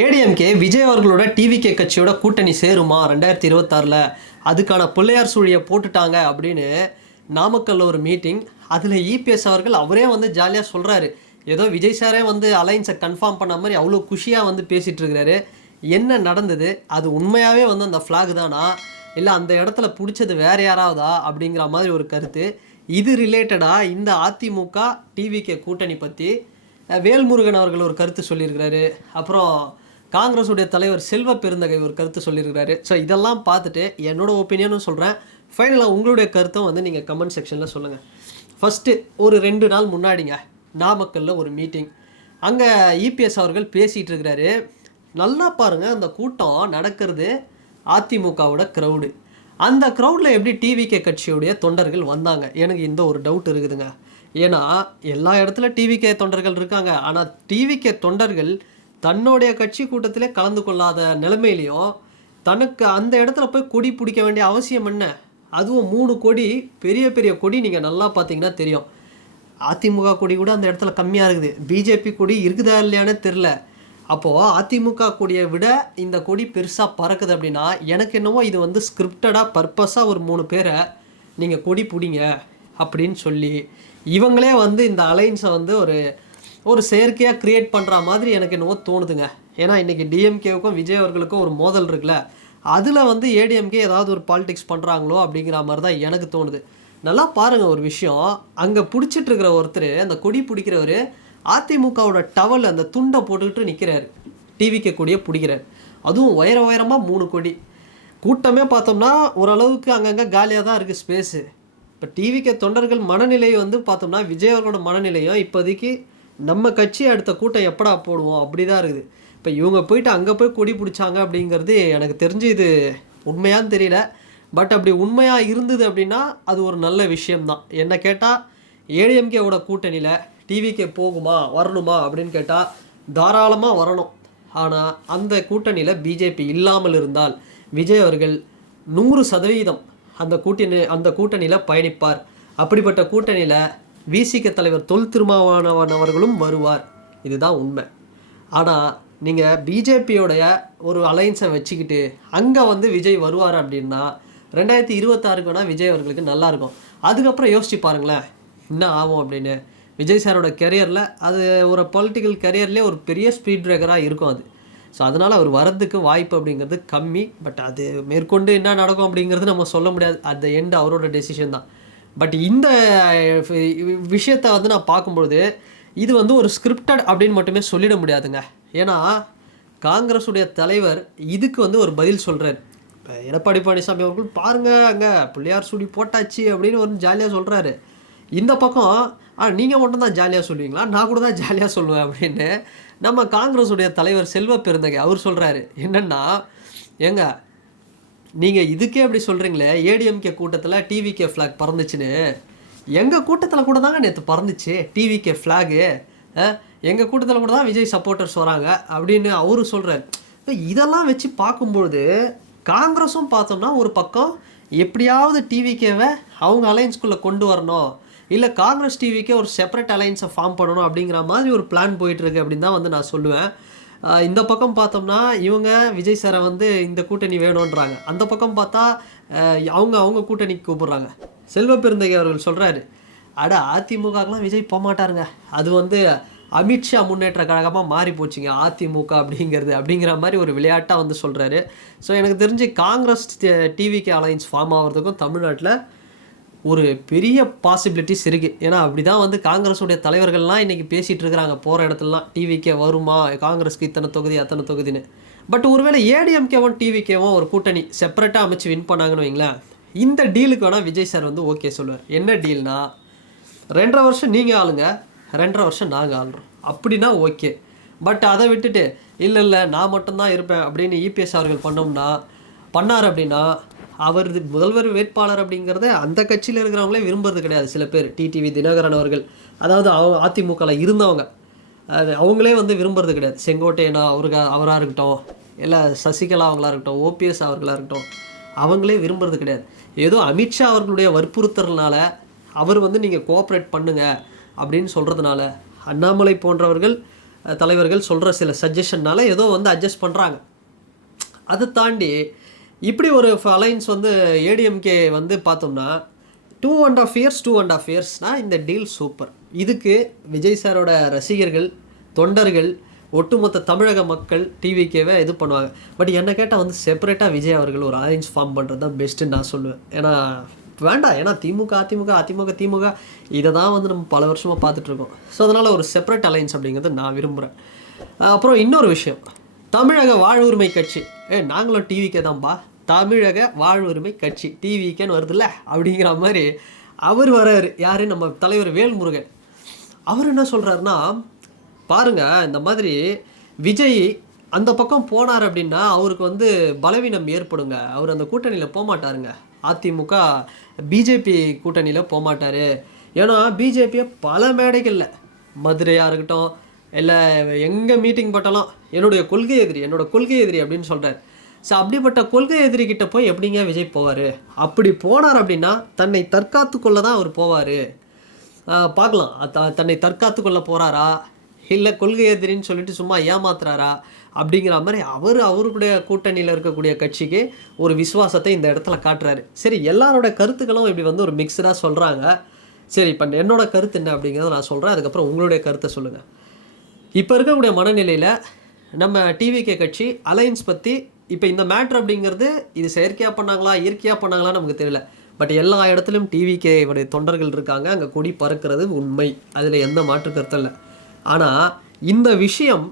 ஏடிஎம்கே விஜய் அவர்களோட டிவிகே கட்சியோட கூட்டணி சேருமா 2026 அதுக்கான பிள்ளையார் சூழியை போட்டுட்டாங்க அப்படின்னு நாமக்கல்ல ஒரு மீட்டிங். அதில் இபிஎஸ் அவர்கள் அவரே வந்து ஜாலியாக சொல்கிறாரு, ஏதோ விஜய் சாரே வந்து அலைன்ஸை கன்ஃபார்ம் பண்ண மாதிரி அவ்வளோ குஷியாக வந்து பேசிகிட்டு இருக்கிறாரு. என்ன நடந்தது, அது உண்மையாகவே வந்து அந்த ஃப்ளாக் தானா இல்லை அந்த இடத்துல பிடிச்சது வேறு யாராவதா அப்படிங்கிற மாதிரி ஒரு கருத்து. இது ரிலேட்டடாக இந்த அதிமுக டிவிகே கூட்டணி பற்றி வேல்முருகன் அவர்கள் ஒரு கருத்து சொல்லியிருக்கிறாரு. அப்புறம் காங்கிரஸுடைய தலைவர் செல்வ பெருந்தகை ஒரு கருத்து சொல்லியிருக்கிறாரு. ஸோ இதெல்லாம் பார்த்துட்டு என்னோடய ஒப்பீனியனும் சொல்கிறேன், ஃபைனலாக உங்களுடைய கருத்தும் வந்து நீங்கள் கமெண்ட் செக்ஷனில் சொல்லுங்கள். ஃபஸ்ட்டு ஒரு 2 நாள் முன்னாடிங்க நாமக்கல்லில் ஒரு மீட்டிங். அங்கே இபிஎஸ் அவர்கள் பேசிகிட்டு இருக்கிறாரு. நல்லா பாருங்கள், அந்த கூட்டம் நடக்கிறது அதிமுகவோட க்ரௌடு. அந்த க்ரௌடில் எப்படி டிவிகே கட்சியுடைய தொண்டர்கள் வந்தாங்க? எனக்கு இந்த ஒரு டவுட் இருக்குதுங்க. ஏன்னா எல்லா இடத்துல டிவிகே தொண்டர்கள் இருக்காங்க, ஆனால் டிவிகே தொண்டர்கள் தன்னுடைய கட்சி கூட்டத்திலே கலந்து கொள்ளாத நிலைமையிலையும் தனக்கு அந்த இடத்துல போய் கொடி பிடிக்க வேண்டிய அவசியம் என்ன? அதுவும் 3 கொடி, பெரிய பெரிய கொடி. நீங்கள் நல்லா பார்த்தீங்கன்னா தெரியும், அதிமுக கொடி கூட அந்த இடத்துல கம்மியாக இருக்குது, பிஜேபி கொடி இருக்குதா இல்லையானே தெரில. அப்போது அதிமுக கொடியை விட இந்த கொடி பெருசாக பறக்குது அப்படின்னா எனக்கு என்னவோ இது வந்து ஸ்கிரிப்டடாக பர்பஸாக ஒரு 3 பேரை நீங்கள் கொடி பிடிங்க அப்படின்னு சொல்லி இவங்களே வந்து இந்த அலைன்ஸை வந்து ஒரு செயற்கையாக க்ரியேட் பண்ணுற மாதிரி எனக்கு என்னவோ தோணுதுங்க. ஏன்னா இன்றைக்கி டிஎம்கேவுக்கும் விஜய் அவர்களுக்கும் ஒரு மோதல் இருக்குல்ல, அதில் வந்து ஏடிஎம்கே ஏதாவது ஒரு பாலிடிக்ஸ் பண்ணுறாங்களோ அப்படிங்கிற மாதிரி தான் எனக்கு தோணுது. நல்லா பாருங்கள் ஒரு விஷயம், அங்கே பிடிச்சிட்ருக்கிற ஒருத்தர், அந்த கொடி பிடிக்கிறவர் அதிமுகவோட டவல் அந்த துண்டை போட்டுக்கிட்டு நிற்கிறாரு, டிவிகே கொடியை பிடிக்கிறார். அதுவும் உயரமாக 3 கொடி. கூட்டமே பார்த்தோம்னா ஓரளவுக்கு அங்கங்கே காலியாக தான் இருக்குது ஸ்பேஸு. இப்போ டிவிகே தொண்டர்கள் மனநிலை வந்து பார்த்தோம்னா விஜய் அவர்களோட மனநிலையும் இப்போதைக்கு நம்ம கட்சி அடுத்த கூட்டம் எப்படா போடுவோம் அப்படி தான் இருக்குது. இப்போ இவங்க போயிட்டு அங்கே போய் கொடி பிடிச்சாங்க அப்படிங்கிறது எனக்கு தெரிஞ்சு இது உண்மையான்னு தெரியல. பட் அப்படி உண்மையாக இருந்தது அப்படின்னா அது ஒரு நல்ல விஷயம்தான். என்ன கேட்டால் ஏடிஎம்கேவோட கூட்டணியில் டிவிகே போகுமா வரணுமா அப்படின்னு கேட்டால் தாராளமாக வரணும். ஆனால் அந்த கூட்டணியில் பிஜேபி இல்லாமல் இருந்தால் விஜய் அவர்கள் 100% அந்த கூட்டணியில் பயணிப்பார். அப்படிப்பட்ட கூட்டணியில் விசிக தலைவர் தொல் திருமாவளவன் அவர்களும் வருவார். இதுதான் உண்மை. ஆனால் நீங்கள் பிஜேபியோடைய ஒரு அலைன்ஸை வச்சுக்கிட்டு அங்கே வந்து விஜய் வருவார் அப்படின்னா 2026 வேணால் விஜய் அவர்களுக்கு நல்லாயிருக்கும். அதுக்கப்புறம் யோசிச்சு பாருங்களேன் என்ன ஆகும் அப்படின்னு. விஜய் சாரோட கெரியரில் அது ஒரு பொலிட்டிக்கல் கெரியர்லேயே ஒரு பெரிய ஸ்பீட் பிரேக்கராக இருக்கும் அது. ஸோ அதனால் அவர் வரதுக்கு வாய்ப்பு அப்படிங்கிறது கம்மி. பட் அது மேற்கொண்டு என்ன நடக்கும் அப்படிங்கிறது நம்ம சொல்ல முடியாது. அட் த எண்ட் அவரோட டெசிஷன் தான். பட் இந்த விஷயத்தை வந்து நான் பார்க்கும்பொழுது இது வந்து ஒரு ஸ்கிரிப்டட் அப்படின்னு மட்டுமே சொல்லிட முடியாதுங்க. ஏன்னா காங்கிரஸுடைய தலைவர் இதுக்கு வந்து ஒரு பதில் சொல்கிறார். இப்போ எடப்பாடி பழனிசாமி அவர்கள் பாருங்கள் அங்கே பிள்ளையார் சூடி போட்டாச்சு அப்படின்னு ஒரு ஜாலியாக சொல்கிறாரு. இந்த பக்கம் நீங்கள் மட்டும்தான் ஜாலியாக சொல்லுவீங்களா, நான் கூட தான் ஜாலியாக சொல்லுவேன் அப்படின்னு நம்ம காங்கிரஸுடைய தலைவர் செல்வ பெருந்தகை அவர் சொல்கிறாரு. என்னென்னா, ஏங்க நீங்கள் இதுக்கே அப்படி சொல்கிறீங்களே, ஏடிஎம்கே கூட்டத்தில் டிவிகே ஃப்ளாக் பறந்துச்சுன்னு, எங்கள் கூட்டத்தில் கூட தாங்க நேற்று பறந்துச்சு டிவிகே ஃப்ளாகு, எங்கள் கூட்டத்தில் கூட தான் விஜய் சப்போர்ட்டர்ஸ் வராங்க அப்படின்னு அவரு சொல்கிறார். இப்போ இதெல்லாம் வச்சு பார்க்கும்பொழுது காங்கிரஸும் பார்த்தோம்னா ஒரு பக்கம் எப்படியாவது டிவிகேவை அவங்க அலைன்ஸ்குள்ளே கொண்டு வரணும், இல்லை காங்கிரஸ் டிவிக்கே ஒரு செப்பரேட் அலைன்ஸை ஃபார்ம் பண்ணணும் அப்படிங்கிற மாதிரி ஒரு பிளான் போயிட்டுருக்கு அப்படின்னு தான் வந்து நான் சொல்லுவேன். இந்த பக்கம் பார்த்தோம்னா இவங்க விஜய் சாரை வந்து இந்த கூட்டணி வேணுன்றாங்க, அந்த பக்கம் பார்த்தா அவங்க கூட்டணிக்கு கூப்பிட்றாங்க. செல்வ பெருந்தகை அவர்கள் சொல்கிறாரு, அட அதிமுகலாம் விஜய் போக மாட்டாருங்க, அது வந்து அமித்ஷா முன்னேற்ற கழகமாக மாறி போச்சுங்க அதிமுக அப்படிங்கிற மாதிரி ஒரு விளையாட்டாக வந்து சொல்கிறாரு. ஸோ எனக்கு தெரிஞ்சு காங்கிரஸ் டிவிகே அலைன்ஸ் ஃபார்ம் ஆகிறதுக்கும் தமிழ்நாட்டில் ஒரு பெரிய பாசிபிலிட்டிஸ் இருக்குது. ஏன்னா அப்படி தான் வந்து காங்கிரஸுடைய தலைவர்கள்லாம் இன்றைக்கி பேசிகிட்டு இருக்கிறாங்க போகிற இடத்துலலாம், டிவிகே வருமா, காங்கிரஸுக்கு இத்தனை தொகுதி அத்தனை தொகுதின்னு. பட் ஒருவேளை ஏடிஎம்கேவும் டிவிகேவும் ஒரு கூட்டணி செப்பரேட்டாக அமைச்சு வின் பண்ணாங்கன்னு வைங்களேன், இந்த டீலுக்கு வேணால் விஜய் சார் வந்து ஓகே சொல்லுவார். என்ன டீல்னா, 2.5 வருஷம் நீங்கள் ஆளுங்க, 2.5 வருஷம் நாங்கள் ஆளுறோம் அப்படின்னா ஓகே. பட் அதை விட்டுட்டு இல்லை நான் மட்டும்தான் இருப்பேன் அப்படின்னு இபிஎஸ் அவர்கள் பண்ணார் அப்படின்னா அவர் முதல்வர் வேட்பாளர் அப்படிங்கிறத அந்த கட்சியில் இருக்கிறவங்களே விரும்புறது கிடையாது. சில பேர் டிடிவி தினகரன் அவர்கள், அதாவது அதிமுகவில் இருந்தவங்க, அவங்களே வந்து விரும்புறது கிடையாது. செங்கோட்டையனா அவராக இருக்கட்டும், இல்லை சசிகலா அவங்களாக இருக்கட்டும், ஓபிஎஸ் அவர்களாக இருக்கட்டும், அவங்களே விரும்புறது கிடையாது. ஏதோ அமித்ஷா அவர்களுடைய வற்புறுத்தல்னால அவர் வந்து நீங்கள் கோஆப்ரேட் பண்ணுங்க அப்படின்னு சொல்கிறதுனால அண்ணாமலை போன்றவர்கள் தலைவர்கள் சொல்கிற சில சஜஷன்னால ஏதோ வந்து அட்ஜஸ்ட் பண்ணுறாங்க. அதை தாண்டி இப்படி ஒரு அலைன்ஸ் வந்து ஏடிஎம்கே வந்து பார்த்தோம்னா 2.5 இயர்ஸ்னால் இந்த டீல் சூப்பர். இதுக்கு விஜய் சாரோட ரசிகர்கள், தொண்டர்கள், ஒட்டுமொத்த தமிழக மக்கள் டிவிக்கேவே இது பண்ணுவாங்க. பட் என்னை கேட்டால் வந்து செப்பரேட்டாக விஜய் அவர்கள் ஒரு அலைன்ஸ் ஃபார்ம் பண்ணுறது தான் பெஸ்ட்டுன்னு நான் சொல்லுவேன். ஏன்னா வேண்டாம், ஏன்னா திமுக இதை தான் வந்து நம்ம பல வருஷமாக பார்த்துட்ருக்கோம். ஸோ அதனால் ஒரு செப்பரேட் அலைன்ஸ் அப்படிங்கிறது நான் விரும்புகிறேன். அப்புறம் இன்னொரு விஷயம், தமிழக வாழ்வுரிமை கட்சி, நாங்களும் டிவிக்கே தான்ப்பா, தமிழக வாழ்வுரிமை கட்சி டிவிக்கேன்னு வருதுல்ல அப்படிங்கிற மாதிரி அவர் வர்றாரு. யார்? நம்ம தலைவர் வேல்முருகன். அவர் என்ன சொல்கிறாருன்னா, பாருங்கள், இந்த மாதிரி விஜய் அந்த பக்கம் போனார் அப்படின்னா அவருக்கு வந்து பலவீனம் ஏற்படுங்க. அவர் அந்த கூட்டணியில் போகமாட்டாருங்க. அதிமுக பிஜேபி கூட்டணியில் போகமாட்டார். ஏன்னா பிஜேபியை பல மேடைகளில், மதுரையாக இருக்கட்டும், இல்லை எங்கே மீட்டிங் போட்டாலும் என்னோட கொள்கை எதிரி அப்படின்னு சொல்கிறார். ஸோ அப்படிப்பட்ட கொள்கை எதிரிக்கிட்ட போய் எப்படிங்க விஜய் போவார்? அப்படி போனார் அப்படின்னா தன்னை தற்காத்து கொள்ள தான் அவர் போவார். பார்க்கலாம், தன்னை தற்காத்து கொள்ள போகிறாரா இல்லை கொள்கை எதிரின்னு சொல்லிட்டு சும்மா ஏமாத்துறாரா அப்படிங்கிற மாதிரி அவருடைய கூட்டணியில் இருக்கக்கூடிய கட்சிக்கு ஒரு விசுவாசத்தை இந்த இடத்துல காட்டுறாரு. சரி, எல்லாரோட கருத்துக்களும் இப்படி வந்து ஒரு மிக்சடாக சொல்கிறாங்க. சரி, இப்போ என்னோட கருத்து என்ன அப்படிங்கிறத நான் சொல்கிறேன், அதுக்கப்புறம் உங்களுடைய கருத்தை சொல்லுங்கள். இப்போ இருக்கக்கூடிய மனநிலையில் நம்ம டிவிகே கட்சி அலைன்ஸ் பற்றி இப்போ இந்த மேட்ரு அப்படிங்கிறது இது செயற்கையாக பண்ணாங்களா இயற்கையாக பண்ணாங்களான்னு நமக்கு தெரியல. பட் எல்லா இடத்துலையும் டிவிகே உடைய தொண்டர்கள் இருக்காங்க, அங்கே கொடி பறக்கிறது உண்மை, அதில் எந்த மாற்று கருத்தும் இல்லை. ஆனால் இந்த விஷயம்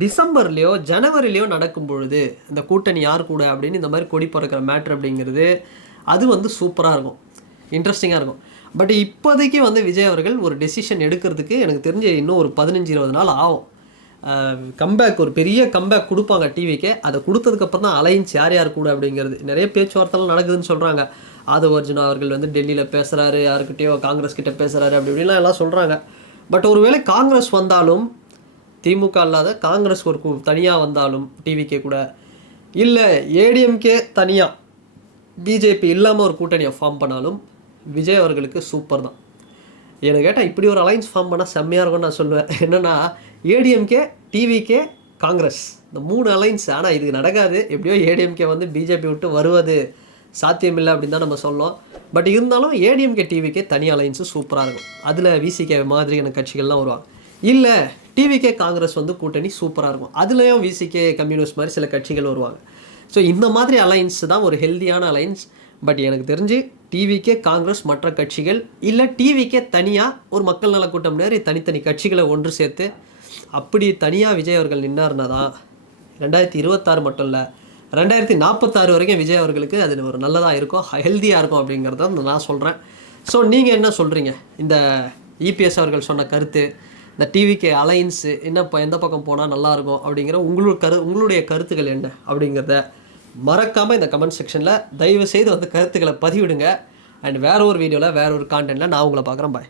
டிசம்பர்லேயோ ஜனவரிலேயோ நடக்கும் பொழுது இந்த கூட்டணி யார் கூட அப்படின்னு இந்த மாதிரி கொடி பறக்கிற மேட்ரு அப்படிங்கிறது அது வந்து சூப்பராக இருக்கும், இன்ட்ரெஸ்டிங்காக இருக்கும். பட் இப்போதைக்கு வந்து விஜய் அவர்கள் ஒரு டெசிஷன் எடுக்கிறதுக்கு எனக்கு தெரிஞ்ச இன்னும் ஒரு 15-20 நாள் ஆகும். கம்பேக், ஒரு பெரிய கம்பேக் கொடுப்பாங்க டிவிக்கே. அதை கொடுத்ததுக்கப்புறம் தான் அலைன்ஸ் யார் கூட அப்படிங்கிறது நிறைய பேச்சுவார்த்தைலாம் நடக்குதுன்னு சொல்கிறாங்க. ஆதவ அர்ஜுனா அவர்கள் வந்து டெல்லியில் பேசுகிறாரு, யாருக்கிட்டேயோ காங்கிரஸ் கிட்டே பேசுகிறாரு, அப்படி இப்படிலாம் எல்லாம் சொல்கிறாங்க. பட் ஒருவேளை காங்கிரஸ் வந்தாலும், திமுக இல்லாத காங்கிரஸ் ஒரு தனியாக வந்தாலும் டிவிக்கே கூட, இல்லை ஏடிஎம்கே தனியாக பிஜேபி இல்லாமல் ஒரு கூட்டணியை ஃபார்ம் பண்ணாலும் விஜய் அவர்களுக்கு சூப்பர் தான். எனக்கு கேட்டால் இப்படி ஒரு அலைன்ஸ் ஃபார்ம் பண்ணால் செம்மையாக இருக்கும்னு நான் சொல்லுவேன். என்னென்னா ஏடிஎம்கே, டிவிகே, காங்கிரஸ், இந்த 3 அலைன்ஸ். ஆனால் இதுக்கு நடக்காது. எப்படியோ ஏடிஎம்கே வந்து பிஜேபி விட்டு வருவது சாத்தியமில்லை அப்படின்னு தான் நம்ம சொல்லலாம். பட் இருந்தாலும் ஏடிஎம்கே டிவிகே தனி அலைன்ஸு சூப்பராக இருக்கும். அதில் விசிகே மாதிரியான கட்சிகள்லாம் வருவாங்க. இல்லை டிவிகே காங்கிரஸ் வந்து கூட்டணி சூப்பராக இருக்கும், அதுலேயும் விசிகே கம்யூனிஸ்ட் மாதிரி சில கட்சிகள் வருவாங்க. ஸோ இந்த மாதிரி அலைன்ஸ் தான் ஒரு ஹெல்த்தியான அலைன்ஸ். பட் எனக்கு தெரிஞ்சு டிவிக்கே காங்கிரஸ் மற்ற கட்சிகள், இல்லை டிவிக்கே தனியாக ஒரு மக்கள் நல கூட்டம் நேரம் தனித்தனி கட்சிகளை ஒன்று சேர்த்து அப்படி தனியாக விஜய் அவர்கள் நின்னார்னா தான் 2026 மட்டும் இல்லை 2046 வரைக்கும் விஜய் அவர்களுக்கு அது ஒரு நல்லதாக இருக்கும், ஹெல்த்தியாக இருக்கும் அப்படிங்கிறத நான் சொல்கிறேன். ஸோ நீங்கள் என்ன சொல்கிறீங்க? இந்த இபிஎஸ் அவர்கள் சொன்ன கருத்து, இந்த டிவிக்கே அலைன்ஸு என்ன எந்த பக்கம் போனால் நல்லாயிருக்கும் அப்படிங்கிற உங்களுடைய கருத்துக்கள் என்ன அப்படிங்கிறத மறக்காமல் இந்த கமெண்ட் செக்ஷனில் தயவு செய்து வந்து கருத்துக்களை பதிவிடுங்க. அண்ட் வேற ஒரு வீடியோவில் வேற ஒரு கான்டென்ட்டில் நான் உங்களை பார்க்குறேன். பாய்.